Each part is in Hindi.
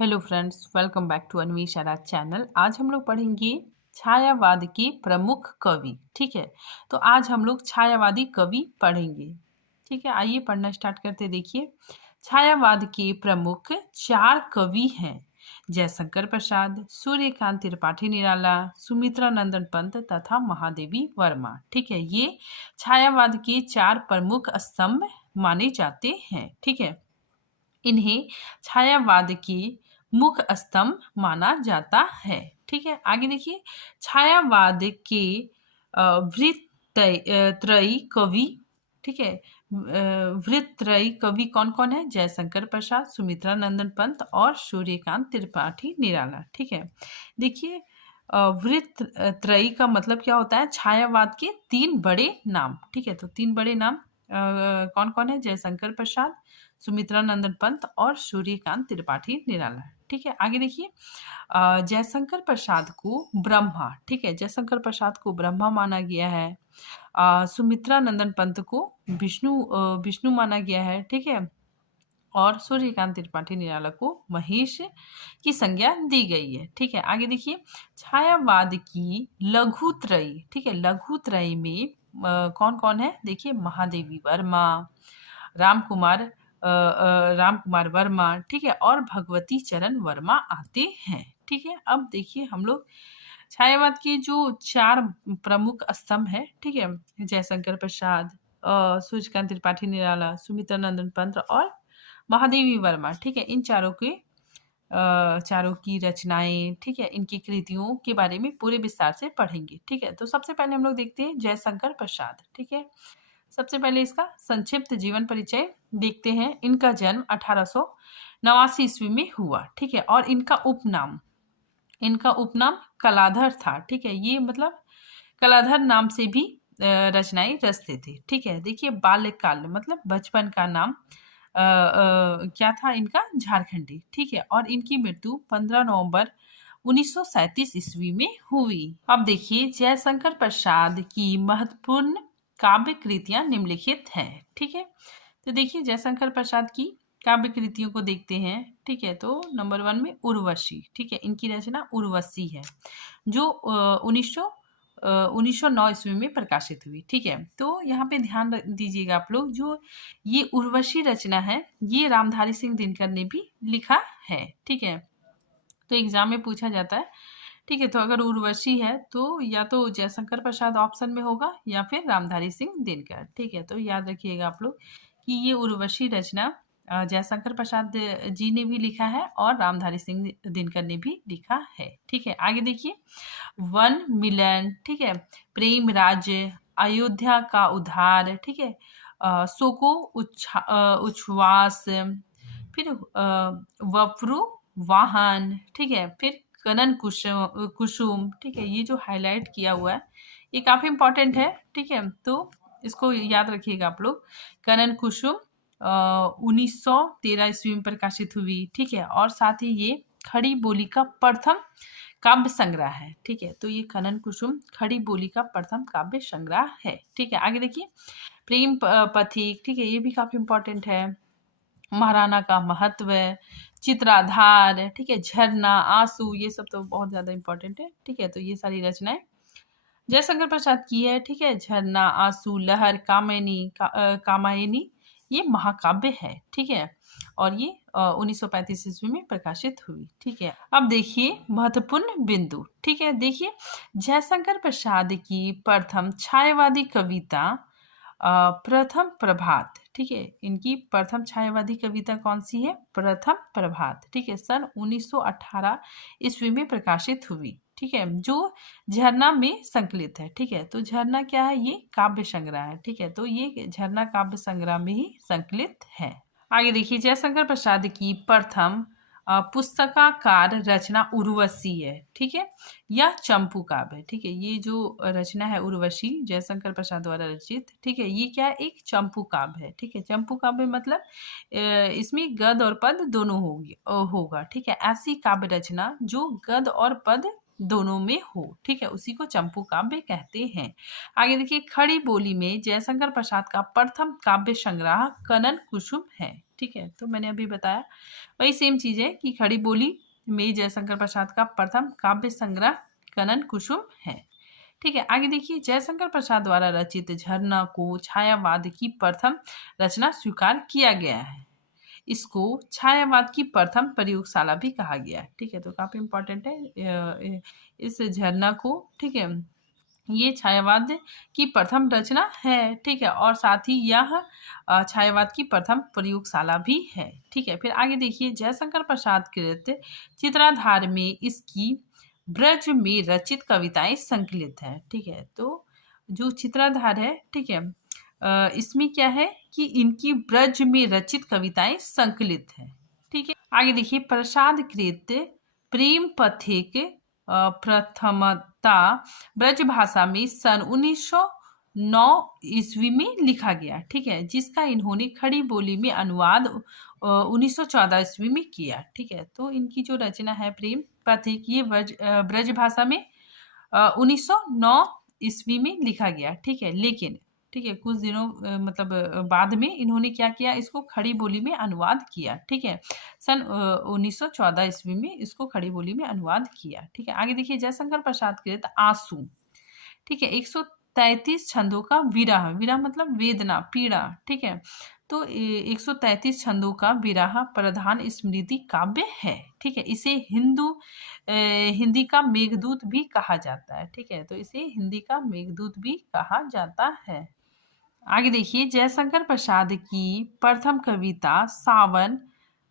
Hello friends, welcome back to अनवीश आराज चैनल। आज हम लोग पढ़ेंगे छायावाद के प्रमुख कवि। ठीक है, तो आज हम लोग छायावादी कवि पढ़ेंगे। ठीक है, आइए पढ़ना स्टार्ट करते। देखिए, छायावाद के प्रमुख चार कवि हैं: जयशंकर प्रसाद, सूर्यकांत त्रिपाठी निराला, सुमित्रा नंदन पंत तथा महादेवी वर्मा। ठीक है, ये छायावाद के चार प्रमुख स्तंभ माने जाते हैं। ठीक है, इन्हें छायावाद के मुख्य स्तंभ माना जाता है। ठीक है, आगे देखिए, छायावाद के वृत्तत्रयी कवि। ठीक है, वृत्तत्रयी कवि कौन कौन है? जयशंकर प्रसाद, सुमित्रा नंदन पंत और सूर्यकांत त्रिपाठी निराला। ठीक है, देखिए, वृत्तत्रयी का मतलब क्या होता है? छायावाद के तीन बड़े नाम। ठीक है, तो तीन बड़े नाम कौन कौन है? जयशंकर प्रसाद, सुमित्रा नंदन पंत और सूर्यकांत त्रिपाठी निराला। ठीक है, आगे देखिए, जयशंकर प्रसाद को ब्रह्मा। ठीक है, जयशंकर प्रसाद को ब्रह्मा माना गया है। सुमित्रा नंदन पंत को विष्णु माना गया है। ठीक है, और सूर्यकांत त्रिपाठी निराला को महेश की संज्ञा दी गई है। ठीक है, आगे देखिए, छायावाद की लघुत्रयी। ठीक है, लघुत्रयी में कौन कौन है? देखिए, महादेवी वर्मा, राम कुमार वर्मा। ठीक है, और भगवती चरण वर्मा आते हैं। ठीक है, अब देखिए हम लोग छायावाद के जो चार प्रमुख स्तंभ है। ठीक है, जयशंकर प्रसाद, सूर्यकांत त्रिपाठी निराला, सुमित्रा नंदन पंत और महादेवी वर्मा। ठीक है, इन चारों की रचनाएं, ठीक है, इनकी कृतियों के बारे में पूरे विस्तार से पढ़ेंगे। ठीक है, तो सबसे पहले हम लोग देखते हैं जयशंकर प्रसाद। ठीक है, सबसे पहले इसका संक्षिप्त जीवन परिचय देखते हैं। इनका जन्म 1889 ईस्वी में हुआ। ठीक है, और इनका उपनाम कलाधर था। ठीक है, ये मतलब कलाधर नाम से भी रचनाएं रचते थे। ठीक है, देखिए, बाल्यकाल मतलब बचपन का नाम क्या था इनका? झारखंडी। ठीक है, और इनकी मृत्यु 15 नवंबर 1937 ईस्वी में हुई। अब देखिए, जयशंकर प्रसाद की महत्वपूर्ण काव्य कृतियां निम्नलिखित हैं। ठीक है, तो देखिए, जयशंकर प्रसाद की काव्य कृतियों को देखते हैं। ठीक है, तो नंबर 1 में उर्वशी। ठीक है, इनकी रचना उर्वशी है, जो 1909 ईस्वी में प्रकाशित हुई। ठीक है, तो यहाँ पे ध्यान दीजिएगा आप लोग, जो ये उर्वशी रचना है ये रामधारी सिंह दिनकर ने भी लिखा है। ठीक है, तो एग्जाम में पूछा जाता है। ठीक है, तो अगर उर्वशी है तो या तो जयशंकर प्रसाद ऑप्शन में होगा या फिर रामधारी सिंह दिनकर। ठीक है, तो याद रखिएगा आप लोग कि ये उर्वशी रचना जयशंकर प्रसाद जी ने भी लिखा है और रामधारी सिंह दिनकर ने भी लिखा है। ठीक है, आगे देखिए, वन मिलन। ठीक है, प्रेम राज्य, अयोध्या का उद्धार। ठीक है, शोको उच्छ्वास, फिर वफ्रु वाहन। ठीक है, फिर कनन कुसुम। ठीक है, ये जो हाईलाइट किया हुआ है ये काफी इंपॉर्टेंट है। ठीक है, तो इसको याद रखिएगा आप लोग। कनन कुसुम 1913 ईस्वी में प्रकाशित हुई। ठीक है, और साथ ही ये खड़ी बोली का प्रथम काव्य संग्रह है। ठीक है, तो ये कनन कुसुम खड़ी बोली का प्रथम काव्य संग्रह है। ठीक है, आगे देखिए, प्रेम पथिक। ठीक है, ये भी काफी इंपॉर्टेंट है। महाराणा का महत्व, चित्राधार। ठीक है, झरना, आंसू, ये सब तो बहुत ज्यादा इंपॉर्टेंट है। ठीक है, तो ये सारी रचनाएं जयशंकर प्रसाद की है। ठीक है, झरना, आंसू, लहर, कामायनी ये महाकाव्य है। ठीक है, और ये 1935 ईस्वी में प्रकाशित हुई। ठीक है, अब देखिए महत्वपूर्ण बिंदु। ठीक है, देखिए, जयशंकर प्रसाद की प्रथम छायावादी कविता प्रथम प्रभात। ठीक है, इनकी प्रथम छायावादी कविता कौन सी है? प्रथम प्रभात। ठीक है, सन 1918 ईस्वी में प्रकाशित हुई। ठीक है, जो झरना में संकलित है। ठीक है, तो झरना क्या है? ये काव्य संग्रह है। ठीक है, तो ये झरना काव्य संग्रह में ही संकलित है। आगे देखिए, जयशंकर प्रसाद की प्रथम पुस्तकाकार रचना उर्वशी है। ठीक है, या चंपू काव्य है। ठीक है, ये जो रचना है उर्वशी जयशंकर प्रसाद द्वारा रचित। ठीक है, ये क्या है? एक चंपू काव्य है। ठीक है, चंपू काव्य मतलब इसमें गद और पद दोनों होगा। ठीक है, ऐसी काव्य रचना जो गद और पद दोनों में हो, ठीक है, उसी को चंपू काव्य कहते हैं। आगे देखिए, खड़ी बोली में जयशंकर प्रसाद का प्रथम काव्य संग्रह कनन कुसुम है, ठीक है। तो मैंने अभी बताया वही सेम चीज है कि खड़ी बोली में जयशंकर प्रसाद का प्रथम काव्य संग्रह कनन कुसुम है, ठीक है। आगे देखिए, जयशंकर प्रसाद द्वारा रचित झरना को छायावाद की प्रथम रचना स्वीकार किया गया है। इसको छायावाद की प्रथम प्रयोगशाला भी कहा गया है, ठीक है। तो काफी इंपॉर्टेंट है इस झरना को, ठीक है, ये छायावाद की प्रथम रचना है, ठीक है, और साथ ही यह छायावाद की प्रथम प्रयोगशाला भी है, ठीक है। फिर आगे देखिए, जयशंकर प्रसाद कृत चित्राधार में इसकी ब्रज में रचित कविताएं संकलित है, ठीक है। तो जो चित्राधार है, ठीक है, इसमें क्या है कि इनकी ब्रज में रचित कविताएं संकलित है, ठीक है। आगे देखिए, प्रसाद कृत प्रेम पथिक प्रथमता ब्रज भाषा में सन 1909 ईस्वी में लिखा गया, ठीक है, जिसका इन्होंने खड़ी बोली में अनुवाद 1914 ईस्वी में किया, ठीक है। तो इनकी जो रचना है प्रेम पथिक, ये ब्रज भाषा में 1909 ईस्वी में लिखा गया, ठीक है। लेकिन ठीक है, कुछ दिनों मतलब बाद में इन्होंने क्या किया, इसको खड़ी बोली में अनुवाद किया, ठीक है। सन 1914 ईस्वी में इसको खड़ी बोली में अनुवाद किया, ठीक है। आगे देखिए, जयशंकर प्रसाद कृत आंसू, ठीक है, 133 छंदों का विरह, विरह मतलब वेदना पीड़ा, ठीक है। तो 133 छंदों का विरह प्रधान स्मृति काव्य है, ठीक है। इसे हिंदी का मेघदूत भी कहा जाता है, ठीक है। तो इसे हिंदी का मेघदूत भी कहा जाता है। आगे देखिए, जयशंकर प्रसाद की प्रथम कविता सावन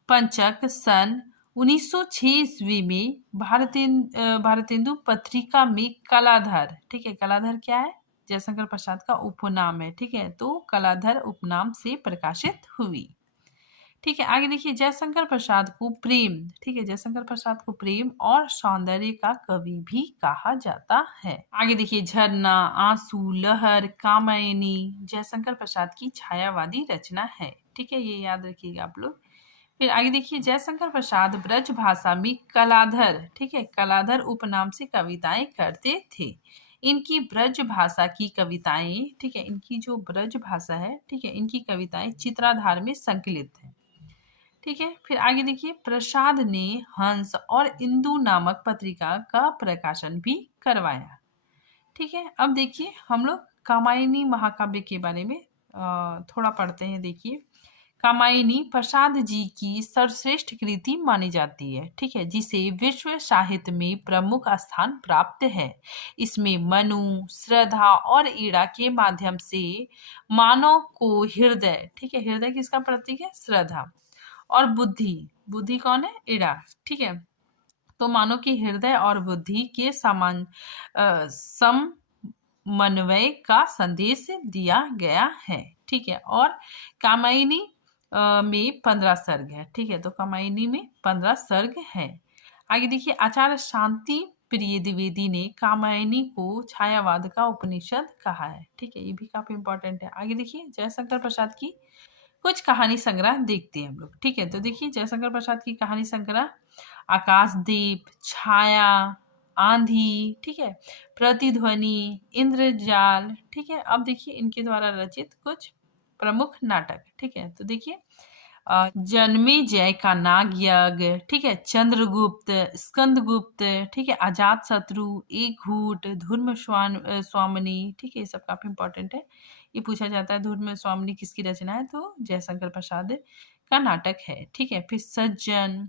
पंचक सन 1906 ईस्वी में भारतेंदु पत्रिका में कलाधर, ठीक है, कलाधर क्या है, जयशंकर प्रसाद का उपनाम है, ठीक है। तो कलाधर उपनाम से प्रकाशित हुई, ठीक है। आगे देखिए, जयशंकर प्रसाद को प्रेम, ठीक है, जयशंकर प्रसाद को प्रेम और सौंदर्य का कवि भी कहा जाता है। आगे देखिए, झरना, आंसू, लहर, कामायनी जयशंकर प्रसाद की छायावादी रचना है, ठीक है, ये याद रखिएगा आप लोग। फिर आगे देखिए, जयशंकर प्रसाद ब्रज भाषा में कलाधर, ठीक है, कलाधर उपनाम से कविताएं करते थे। इनकी ब्रज भाषा की कविताएं, ठीक है, इनकी जो ब्रज भाषा है, ठीक है, इनकी कविताएं चित्राधार में संकलित है, ठीक है। फिर आगे देखिए, प्रसाद ने हंस और इंदु नामक पत्रिका का प्रकाशन भी करवाया, ठीक है। अब देखिए, हम लोग कामायनी महाकाव्य के बारे में थोड़ा पढ़ते हैं। देखिए, कामायनी प्रसाद जी की सर्वश्रेष्ठ कृति मानी जाती है, ठीक है, जिसे विश्व साहित्य में प्रमुख स्थान प्राप्त है। इसमें मनु, श्रद्धा और ईड़ा के माध्यम से मानव को हृदय, ठीक है, हृदय किसका प्रतीक है, श्रद्धा, और बुद्धि, बुद्धि कौन है, ईड़ा, ठीक है। तो मानव की हृदय और बुद्धि के समान समन्वय का संदेश दिया गया है, ठीक है। और कामायनी में 15 सर्ग है, ठीक है। तो कामायनी में 15 सर्ग है। आगे देखिए, आचार्य शांति प्रिय द्विवेदी ने कामायनी को छायावाद का उपनिषद कहा है, ठीक है, ये भी काफी इंपॉर्टेंट है। आगे देखिए, जयशंकर प्रसाद की कुछ कहानी संग्रह देखते हैं हम लोग, ठीक है। तो देखिए, जयशंकर प्रसाद की कहानी संग्रह आकाशदीप, छाया, आंधी, ठीक है, प्रतिध्वनि, इंद्रजाल, ठीक है। अब देखिए, इनके द्वारा रचित कुछ प्रमुख नाटक, ठीक है। तो देखिए, जन्मे जय का नाग यज्ञ, ठीक है, चंद्रगुप्त, स्कंदगुप्त, ठीक है, अजात शत्रु, एक घूट, धूर्म स्वामिनी, ठीक है, ये सब काफी इंपॉर्टेंट है। ये पूछा जाता है धूर्म स्वामिनी किसकी रचना है, तो जयशंकर प्रसाद का नाटक है, ठीक है। फिर सज्जन,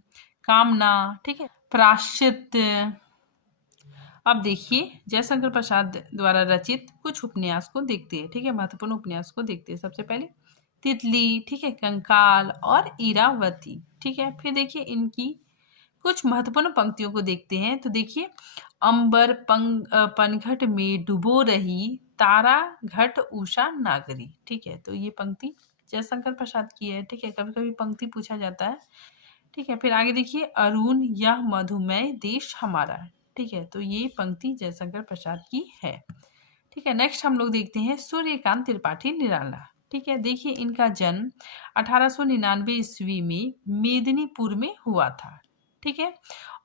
कामना, ठीक है, प्राश्चित। अब देखिए, जयशंकर प्रसाद द्वारा रचित कुछ उपन्यास को देखते हैं, ठीक है, महत्वपूर्ण उपन्यास को देखते हैं। सबसे पहले तितली, ठीक है, कंकाल और इरावती, ठीक है। फिर देखिए, इनकी कुछ महत्वपूर्ण पंक्तियों को देखते हैं। तो देखिए, अंबर पनघट में डुबो रही तारा घट उषा नागरी, ठीक है। तो ये पंक्ति जयशंकर प्रसाद की है, ठीक है, कभी कभी पंक्ति पूछा जाता है, ठीक है। फिर आगे देखिए, अरुण यह मधुमेह देश हमारा, ठीक है। तो ये पंक्ति जयशंकर प्रसाद की है, ठीक है। नेक्स्ट हम लोग देखते हैं सूर्यकांत त्रिपाठी निराला, ठीक है। देखिए, इनका जन्म 1899 ईस्वी में मेदिनीपुर में हुआ था, ठीक है।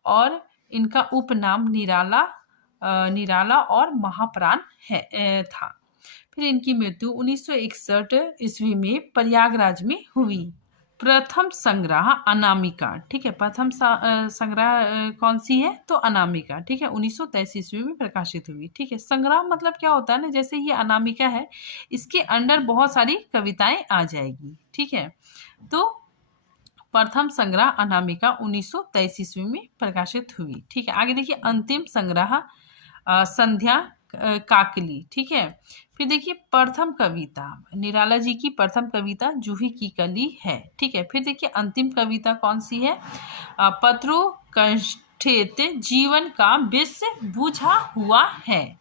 और इनका उपनाम निराला और महाप्राण था। फिर इनकी मृत्यु 1961 ईस्वी में प्रयागराज में हुई। प्रथम संग्रह अनामिका, ठीक है, प्रथम संग्रह कौन सी है, तो अनामिका, ठीक है, 1923 ईस्वी में प्रकाशित हुई। ठीक है, संग्रह मतलब क्या होता है ना, जैसे ये अनामिका है, इसके अंडर बहुत सारी कविताएं आ जाएगी। ठीक है, तो प्रथम संग्रह अनामिका 1923 ईस्वी में प्रकाशित हुई। ठीक है, आगे देखिए अंतिम संग्रह संध्या काकली। ठीक है, फिर देखिए प्रथम कविता निराला जी की प्रथम कविता जूही की कली है। ठीक है, फिर देखिए अंतिम कविता कौन सी है, पत्रो कंठित जीवन का विष बुझा हुआ है।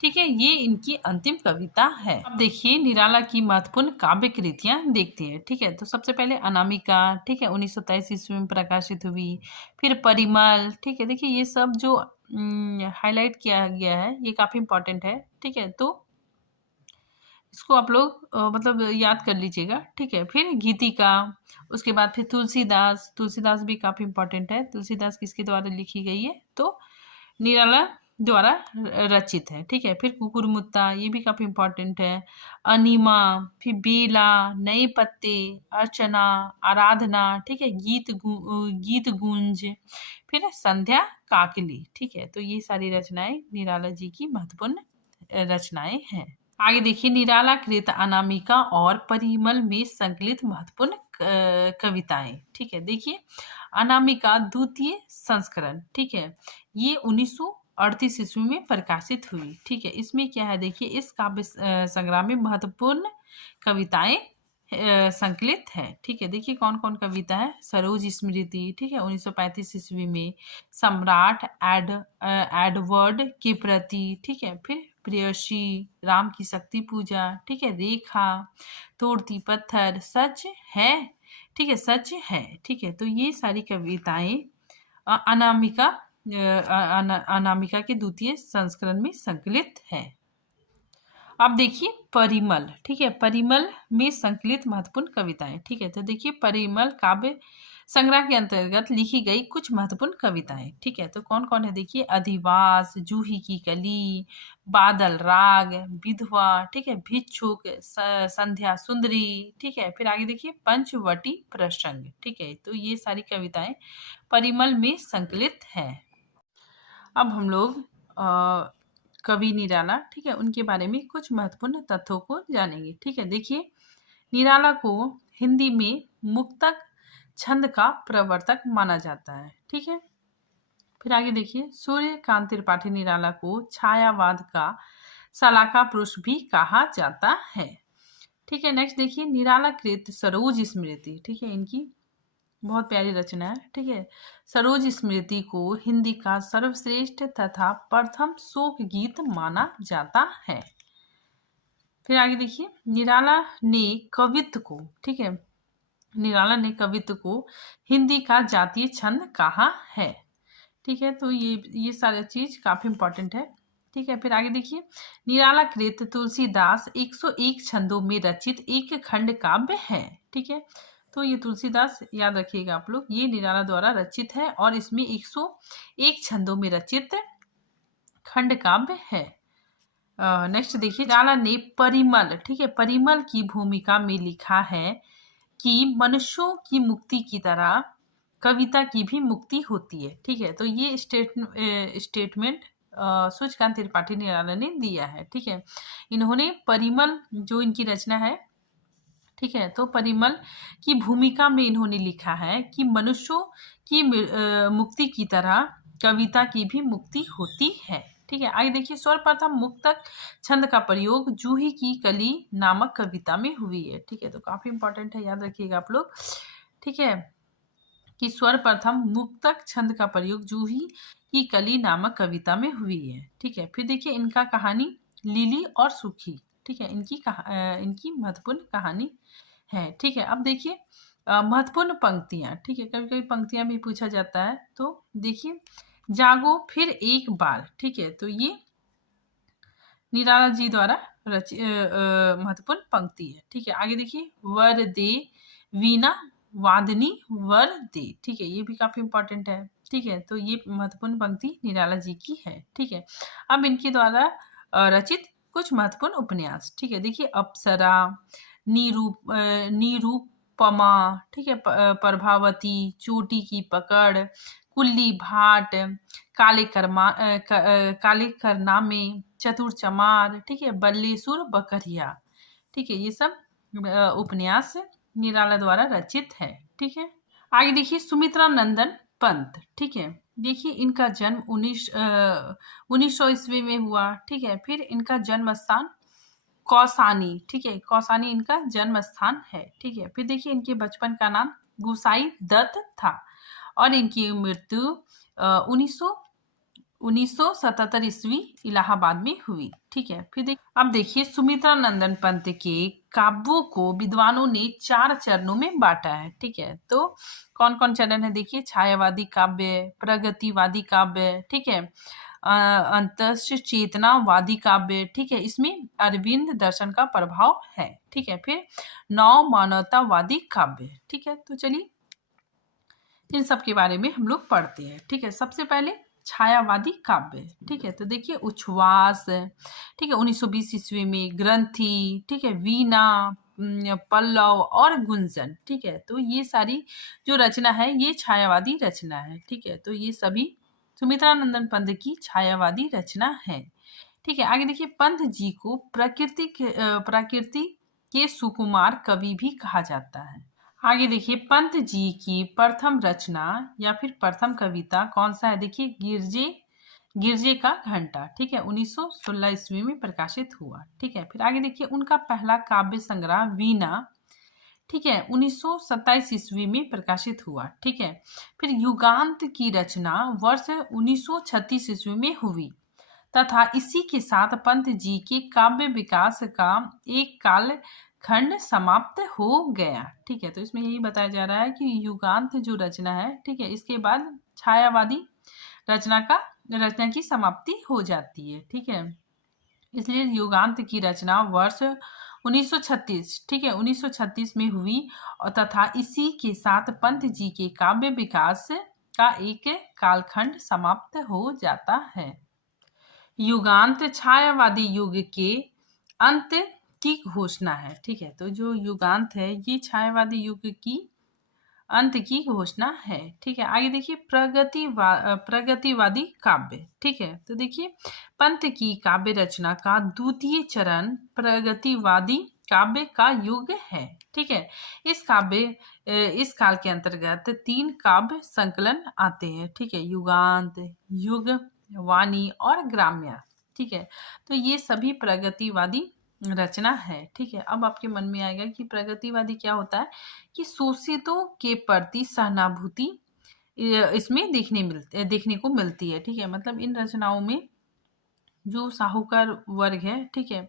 ठीक है, ये इनकी अंतिम कविता है। अब देखिए निराला की महत्वपूर्ण काव्य कृतियां देखते हैं। ठीक है, तो सबसे पहले अनामिका, ठीक है, 1923 ईस्वी में प्रकाशित हुई। फिर परिमल, ठीक है, देखिए ये सब जो हाईलाइट किया गया है ये काफी इंपॉर्टेंट है। ठीक है, तो इसको आप लोग मतलब याद कर लीजिएगा। ठीक है, फिर गीतिका, उसके बाद फिर तुलसीदास भी काफी इंपॉर्टेंट है। तुलसीदास किसके द्वारा लिखी गई है, तो निराला द्वारा रचित है। ठीक है, फिर कुकुरमुत्ता, ये भी काफी इंपॉर्टेंट है। अनिमा, फिर बेला, नए पत्ते, अर्चना, आराधना, ठीक है, गीत गुंज, फिर संध्या काकली। ठीक है, तो ये सारी रचनाएं निराला जी की महत्वपूर्ण रचनाएं हैं। आगे देखिए निराला कृत अनामिका और परिमल में संकलित महत्वपूर्ण कविताएं। ठीक है, देखिए अनामिका द्वितीय संस्करण, ठीक है, ये 1938 ईस्वी में प्रकाशित हुई। ठीक है, इसमें क्या है, देखिए इस काव्य संग्रह में महत्वपूर्ण कविताएं संकलित है। ठीक है, देखिए कौन कौन कविता है, सरोज स्मृति, ठीक है, 1935 ईस्वी में, सम्राट एडवर्ड के प्रति, ठीक है, फिर प्रेयसी, राम की शक्ति पूजा, ठीक है, रेखा, तोड़ती पत्थर, सच है, ठीक है, सच है। ठीक है, तो ये सारी कविताएं अनामिका के द्वितीय संस्करण में संकलित है। अब देखिए परिमल, ठीक है, परिमल में संकलित महत्वपूर्ण कविताएं। ठीक है, तो देखिए परिमल काव्य संग्रह के अंतर्गत लिखी गई कुछ महत्वपूर्ण कविताएं। ठीक है, तो कौन कौन है, देखिए अधिवास, जूही की कली, बादल राग, विधवा, ठीक है, भिक्षुक, संध्या सुंदरी, ठीक है, फिर आगे देखिए पंचवटी प्रसंग। ठीक है, तो ये सारी कविताएं परिमल में संकलित है। अब हम लोग कवि निराला, ठीक है, उनके बारे में कुछ महत्वपूर्ण तथ्यों को जानेंगे। ठीक है, देखिए निराला को हिंदी में मुक्तक छंद का प्रवर्तक माना जाता है। ठीक है, फिर आगे देखिए सूर्यकांत त्रिपाठी निराला को छायावाद का सलाका पुरुष भी कहा जाता है। ठीक है, नेक्स्ट देखिए निराला कृत सरोज स्मृति, ठीक है, इनकी बहुत प्यारी रचना है। ठीक है, सरोज स्मृति को हिंदी का सर्वश्रेष्ठ तथा प्रथम शोक गीत माना जाता है। फिर आगे देखिए निराला ने कवित्व को, ठीक है, निराला ने कवित्व को हिंदी का जातीय छंद कहा है। ठीक है, तो ये सारी चीज काफी इंपॉर्टेंट है। ठीक है, फिर आगे देखिए निराला कृत तुलसीदास 101 छंदों में रचित एक खंड काव्य है। ठीक है, तो ये तुलसीदास याद रखिएगा आप लोग, ये निराला द्वारा रचित है और इसमें 101 छंदों में रचित खंड काव्य है। नेक्स्ट देखिए निराला ने परिमल, ठीक है, परिमल की भूमिका में लिखा है कि मनुष्यों की मुक्ति की तरह कविता की भी मुक्ति होती है। ठीक है, तो ये स्टेटमेंट सूर्यकांत त्रिपाठी निराला ने दिया है। ठीक है, इन्होंने परिमल जो इनकी रचना है, ठीक है, तो परिमल की भूमिका में इन्होंने लिखा है कि मनुष्यों की मुक्ति की तरह कविता की भी मुक्ति होती है। ठीक है, आगे देखिए सर्वप्रथम मुक्तक छंद का प्रयोग जूही की कली नामक कविता में हुई है। ठीक है, तो काफी इंपॉर्टेंट है, याद रखिएगा आप लोग। ठीक है, कि सर्वप्रथम मुक्तक छंद का प्रयोग जूही की कली नामक कविता में हुई है। ठीक है, फिर देखिए इनका कहानी लिली और सुखी, ठीक है, इनकी महत्वपूर्ण कहानी है। ठीक है, अब देखिए महत्वपूर्ण पंक्तियां, ठीक है, कभी कभी पंक्तियां भी पूछा जाता है, तो देखिए जागो फिर एक बार, ठीक है, तो ये निराला जी द्वारा महत्वपूर्ण पंक्ति है। ठीक है, आगे देखिए वर दे वीणा वादनी वर दे। ठीक है, ये भी काफी इंपॉर्टेंट है। ठीक है, तो ये महत्वपूर्ण पंक्ति निराला जी की है। ठीक है, अब इनके द्वारा रचित कुछ महत्वपूर्ण उपन्यास। ठीक है, देखिए अप्सरा, निरूपमा, ठीक है, प्रभावती, चोटी की पकड़, कुल्ली भाट, काले करनामे, चतुर चमार, ठीक है, बल्लेसुर बकरिया। ठीक है, ये सब उपन्यास निराला द्वारा रचित है। ठीक है, आगे देखिए सुमित्रा नंदन पंत। ठीक है, देखिए इनका जन्म 1900 ईस्वी में हुआ। ठीक है, फिर इनका जन्म स्थान कौसानी। ठीक है, कौसानी इनका जन्म स्थान है। ठीक है, फिर देखिए इनके बचपन का नाम गुसाई दत्त था और इनकी मृत्यु 1977 ईस्वी इलाहाबाद में हुई। ठीक है, फिर अब देखिए सुमित्रा नंदन पंत के काव्यों को विद्वानों ने 4 चरणों में बांटा है। ठीक है, तो कौन कौन चरण है देखिए, छायावादी काव्य, प्रगतिवादी काव्य, ठीक है, अंतःश चेतनावादी काव्य। ठीक है, इसमें अरविंद दर्शन का प्रभाव है। ठीक है, फिर नव मानवतावादी काव्य। ठीक है, तो चलिए इन सब के बारे में हम लोग पढ़ते हैं। ठीक है, सबसे पहले छायावादी काव्य। ठीक है, तो देखिए उच्छ्वास, ठीक है, 1920 ईस्वी में, ग्रंथि, ठीक है, वीणा, पल्लव और गुंजन। ठीक है, तो ये सारी जो रचना है ये छायावादी रचना है। ठीक है, तो ये सभी सुमित्रा नंदन पंत की छायावादी रचना है। ठीक है, आगे देखिए पंत जी को प्रकृति के सुकुमार कवि भी कहा जाता है। आगे देखिए पंत जी की प्रथम रचना या फिर प्रथम कविता कौन सा है, देखिए गिरजे का घंटा। ठीक है, 1916 ईस्वी में प्रकाशित हुआ। ठीक है, फिर आगे देखिए उनका पहला काव्य संग्रह वीणा, ठीक है, 1927 ईस्वी में प्रकाशित हुआ। ठीक है, फिर युगांत की रचना वर्ष 1936 ईस्वी में हुई तथा इसी के साथ पंत जी के काव्य विकास का एक काल खंड समाप्त हो गया। ठीक है, तो इसमें यही बताया जा रहा है कि युगांत जो रचना है, ठीक है, इसके बाद छायावादी रचना की समाप्ति हो जाती है। ठीक है, इसलिए युगांत की रचना वर्ष 1936, ठीक है, 1936 में हुई और तथा इसी के साथ पंत जी के काव्य विकास का एक कालखंड समाप्त हो जाता है। युगांत छायावादी युग के अंत की घोषणा है। ठीक है, तो जो युगांत है ये छायावादी युग की अंत की घोषणा है। ठीक है, आगे देखिए प्रगतिवादी काव्य। ठीक है, तो देखिए पंत की काव्य रचना का द्वितीय चरण प्रगतिवादी काव्य का युग है। ठीक है, इस काल के अंतर्गत 3 काव्य संकलन आते हैं। ठीक है, युगांत, युग, वाणी और ग्राम्या। ठीक है, तो ये सभी प्रगतिवादी रचना है। ठीक है, अब आपके मन में आएगा कि प्रगतिवादी क्या होता है, कि शोषितों के प्रति सहानुभूति इसमें देखने को मिलती है। ठीक है, मतलब इन रचनाओं में जो साहूकार वर्ग है, ठीक है,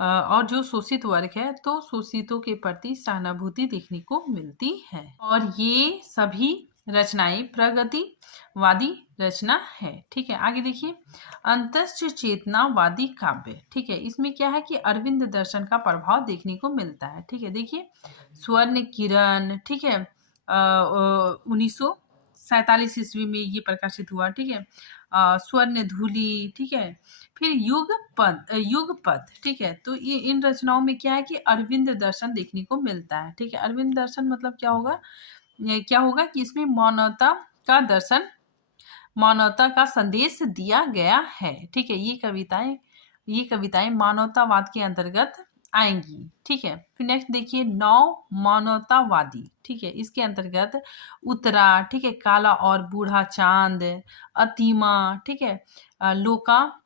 और जो शोषित वर्ग है, तो शोषितों के प्रति सहानुभूति देखने को मिलती है और ये सभी रचनाएं प्रगतिवादी रचना है। ठीक है, आगे देखिए अंतःश चेतनावादी काव्य। ठीक है, इसमें क्या है कि अरविंद दर्शन का प्रभाव देखने को मिलता है। ठीक है, देखिए स्वर्ण किरण, ठीक है, 1947 ईस्वी में ये प्रकाशित हुआ। ठीक है, स्वर्ण धूलि, ठीक है, फिर युगपद। ठीक है, तो ये इन रचनाओं में क्या है कि अरविंद दर्शन देखने को मिलता है। ठीक है, अरविंद दर्शन मतलब क्या होगा कि इसमें मानवता का संदेश दिया गया है। ठीक है, ये कविताएं मानवतावाद के अंतर्गत आएंगी। ठीक है, फिर नेक्स्ट देखिए नव मानवतावादी। ठीक है, इसके अंतर्गत उत्तरा, ठीक है, काला और बूढ़ा चांद, अतिमा, ठीक है, लोका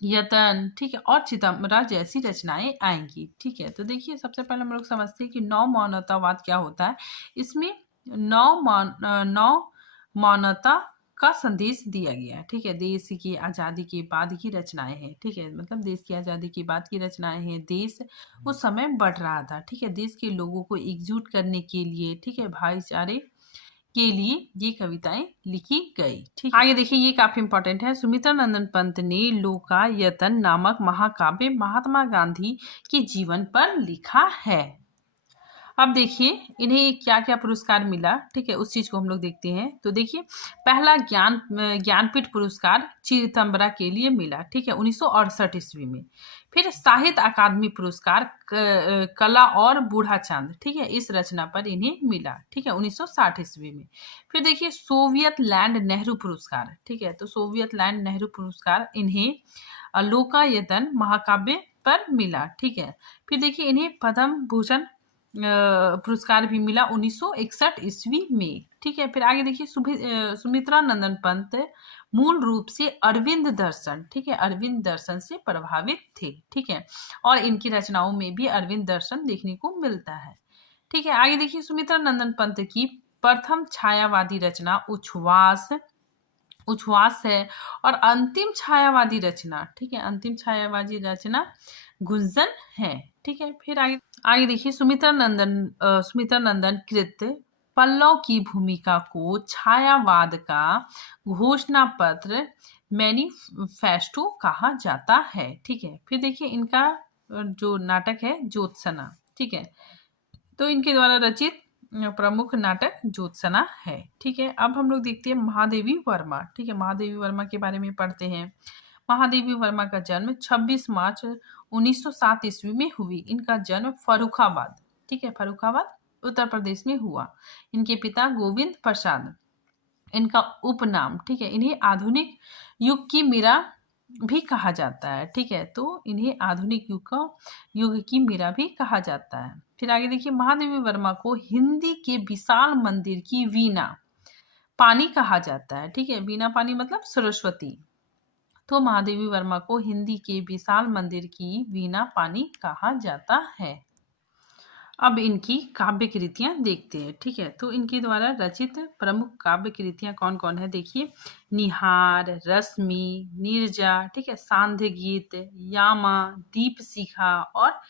यतन, ठीक है, और चितमरा जैसी रचनाएं आएंगी। ठीक है, तो देखिए सबसे पहले हम लोग समझते हैं कि नव मानवतावाद क्या होता है। इसमें नव मानवता का संदेश दिया गया है। ठीक है, देश की आज़ादी के बाद की रचनाएं हैं। ठीक है, मतलब देश की आज़ादी के बाद की रचनाएं हैं। देश उस समय बढ़ रहा था। ठीक है, देश के लोगों को एकजुट करने के लिए, ठीक है, भाईचारे के लिए ये कविताएं लिखी गई। ठीक, आगे देखिए ये काफी इंपॉर्टेंट है। सुमित्रा नंदन पंत ने लोकायतन नामक महाकाव्य महात्मा गांधी के जीवन पर लिखा है। अब देखिए इन्हें क्या क्या पुरस्कार मिला, ठीक है, उस चीज को हम लोग देखते हैं। तो देखिए पहला ज्ञानपीठ पुरस्कार चिदम्बरा के लिए मिला, ठीक है, 1968 ईस्वी में। फिर साहित्य अकादमी पुरस्कार कला और बूढ़ा चांद, ठीक है, इस रचना पर इन्हें मिला, ठीक है, 1960 ईस्वी में। फिर देखिए सोवियत लैंड नेहरू पुरस्कार, ठीक है, तो सोवियत लैंड नेहरू पुरस्कार इन्हें लोकायतन महाकाव्य पर मिला, ठीक है। फिर देखिए इन्हें पद्म भूषण पुरस्कार भी मिला 1961 ईस्वी में, ठीक है। फिर आगे देखिए सुमित्रा नंदन पंत मूल रूप से अरविंद दर्शन, ठीक है, अरविंद दर्शन से प्रभावित थे, ठीक है, और इनकी रचनाओं में भी अरविंद दर्शन देखने को मिलता है, ठीक है। आगे देखिए सुमित्रा नंदन पंत की प्रथम छायावादी रचना उच्छ्वास है, और अंतिम छायावादी रचना, ठीक है, अंतिम छायावादी रचना गुंजन है, ठीक है। फिर आगे देखिए सुमित्रा नंदन कृत पल्लव की भूमिका को छायावाद का घोषणा पत्र मैनिफेस्टो कहा जाता है, ठीक है। फिर देखिए इनका जो नाटक है ज्योत्सना, ठीक है, तो इनके द्वारा रचित प्रमुख नाटक ज्योत्सना है, ठीक है। अब हम लोग देखते हैं महादेवी वर्मा, ठीक है, महादेवी वर्मा के बारे में पढ़ते हैं। महादेवी वर्मा का जन्म 26 मार्च 1907 ईस्वी में हुई। इनका जन्म फर्रुखाबाद, ठीक है, फर्रुखाबाद उत्तर प्रदेश में हुआ। इनके पिता गोविंद प्रसाद, इनका उपनाम, ठीक है, इन्हें आधुनिक युग की मीरा भी कहा जाता है, ठीक है, तो इन्हें आधुनिक युग की मीरा भी कहा जाता है। फिर आगे देखिए महादेवी वर्मा को हिंदी के विशाल मंदिर की वीणा पानी कहा जाता है, ठीक है, वीणा पानी मतलब सरस्वती। तो महादेवी वर्मा को हिंदी के विशाल मंदिर की वीणा पानी कहा जाता है। अब इनकी काव्य कृतियां देखते हैं, ठीक है, तो इनके द्वारा रचित प्रमुख काव्य कृतियां कौन कौन है देखिए निहार, रश्मि, नीरजा, ठीक है, सांध्य गीत, यामा, दीपशिखा और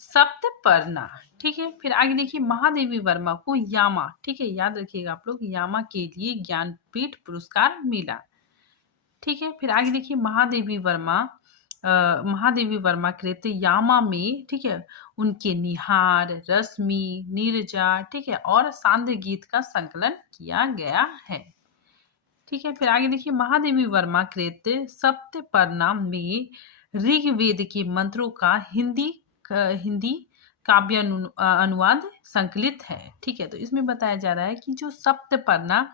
सप्तपर्णा, ठीक है। फिर आगे देखिए महादेवी वर्मा को यामा, ठीक है, याद रखिएगा आप लोग, यामा के लिए ज्ञानपीठ पुरस्कार मिला, ठीक है। फिर आगे देखिए महादेवी वर्मा कृत यामा में, ठीक है, उनके निहार, रश्मि, नीरजा, ठीक है, और सांध्य गीत का संकलन किया गया है, ठीक है। फिर आगे देखिए महादेवी वर्मा कृत सप्तपर्णा में ऋग्वेद के मंत्रों का हिंदी काव्य अनुवाद संकलित है, ठीक है। तो इसमें बताया जा रहा है कि जो सप्तपर्णा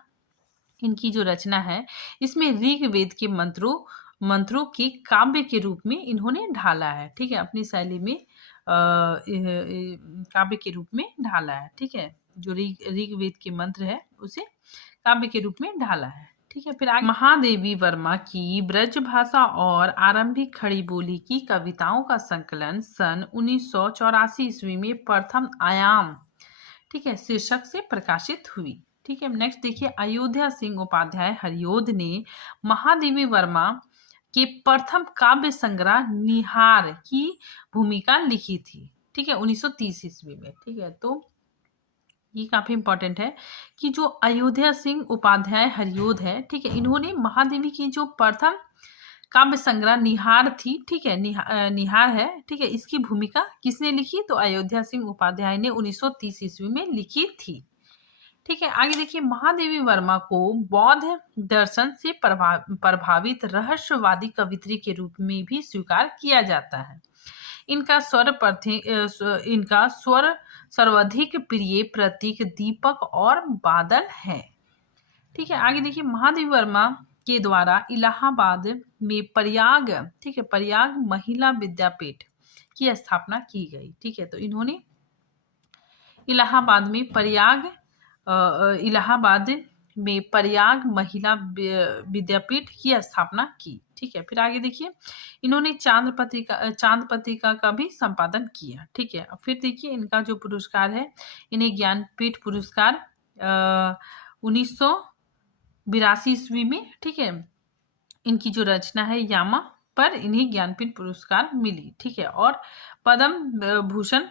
इनकी जो रचना है इसमें ऋग्वेद के मंत्रों के काव्य के रूप में इन्होंने ढाला है, ठीक है, अपनी शैली में काव्य के रूप में ढाला है, ठीक है, जो ऋग्वेद के मंत्र है उसे काव्य के रूप में ढाला है, ठीक है। फिर आगे महादेवी वर्मा की ब्रजभाषा और आरंभिक खड़ी बोली की कविताओं का संकलन सन 1984 ईस्वी में प्रथम आयाम, ठीक है, शीर्षक से प्रकाशित हुई, ठीक है। नेक्स्ट देखिए अयोध्या सिंह उपाध्याय हरिओध ने महादेवी वर्मा के प्रथम काव्य संग्रह निहार की भूमिका लिखी थी, ठीक है, 1930 ईस्वी में, ठीक है। तो ये काफी इंपॉर्टेंट है कि जो अयोध्या सिंह उपाध्याय हरिओध है, ठीक है, इन्होंने महादेवी की जो प्रथम काव्य संग्रह निहार थी, ठीक है, निहार है, ठीक है, इसकी भूमिका किसने लिखी तो अयोध्या सिंह उपाध्याय ने 1930 ईस्वी में लिखी थी, ठीक है। आगे देखिए महादेवी वर्मा को बौद्ध दर्शन से प्रभावित रहस्यवादी कवित्री के रूप में भी स्वीकार किया जाता है। इनका स्वर सर्वाधिक प्रिय प्रतीक दीपक और बादल है, ठीक है। आगे देखिए महादेवी वर्मा के द्वारा इलाहाबाद में प्रयाग, ठीक है, प्रयाग महिला विद्यापीठ की स्थापना की गई, ठीक है। तो इन्होंने इलाहाबाद में प्रयाग महिला विद्यापीठ की स्थापना की, ठीक है। फिर आगे देखिए इन्होंने चांद पत्रिका का भी संपादन किया, ठीक है। फिर देखिए इनका जो पुरस्कार है इन्हें ज्ञानपीठ पुरस्कार 1982 ईस्वी में, ठीक है, इनकी जो रचना है यामा पर इन्हें ज्ञानपीठ पुरस्कार मिली, ठीक है, और पद्म भूषण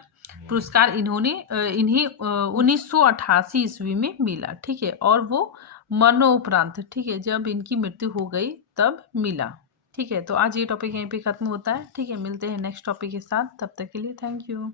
पुरस्कार इन्हें 1988 ईस्वी में मिला, ठीक है, और वो मरणोपरांत, ठीक है, जब इनकी मृत्यु हो गई तब मिला, ठीक है। तो आज ये टॉपिक यहीं पे खत्म होता है, ठीक है, मिलते हैं नेक्स्ट टॉपिक के साथ, तब तक के लिए थैंक यू।